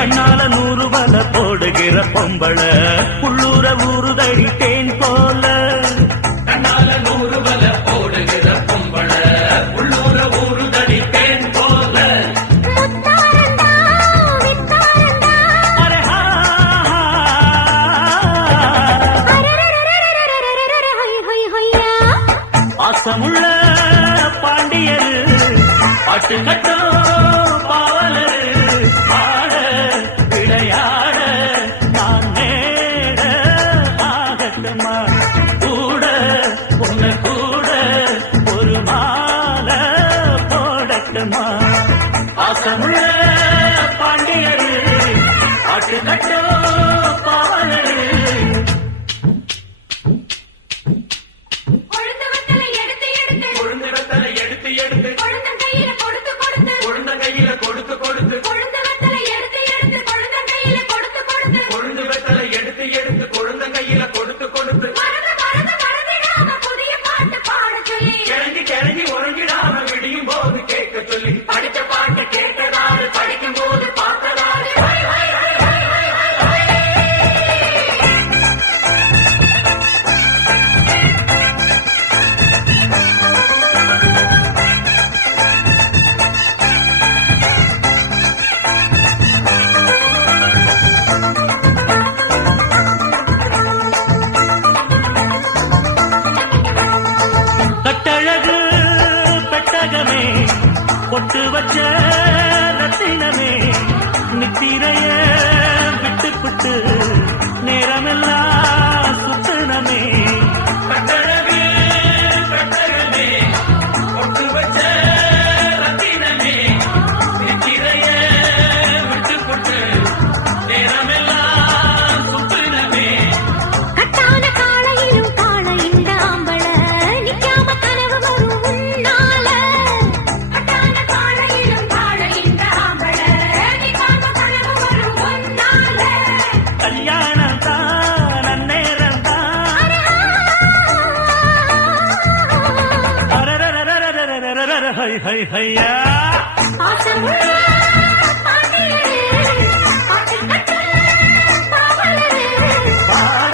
கண்ணால 100 வல போடுகிற பொம்பள உள்ளூர ஊறுதடி தேன் போல. கண்ணால 100 வல போடுகிற பொம்பள உள்ளூர ஊறுதடி தேன் போல. பாசமுள்ள பாண்டியரு பாட்டு கட்டும் பாவலரு ஆட விளையாட நான் நேர ஆகட்டுமா கூட உன்னை கூட ஒரு மாலை போடட்டுமா. பாசமுள்ள பாண்டியரு பாட்டு கட்டும் பாவலரு பொட்டு வச்ச ரத்தினமே நித்திரைய விட்டு புட்டு நேரமெல்லாம் சுத்தனமே. கட்டழகு கட்டழகமே பொட்டு வச்ச ரத்தினமே நித்திரைய விட்டு புட்டு நேரமெல்லாம் சுத்தனமே. கட்டான காளையிலும் காளை இந்த ஆம்பள நிக்காம கனவு வரும் உன்னால. கல்யாணம் தான் நன்னேரம் தான். ஹை ஹை ஹையா பாட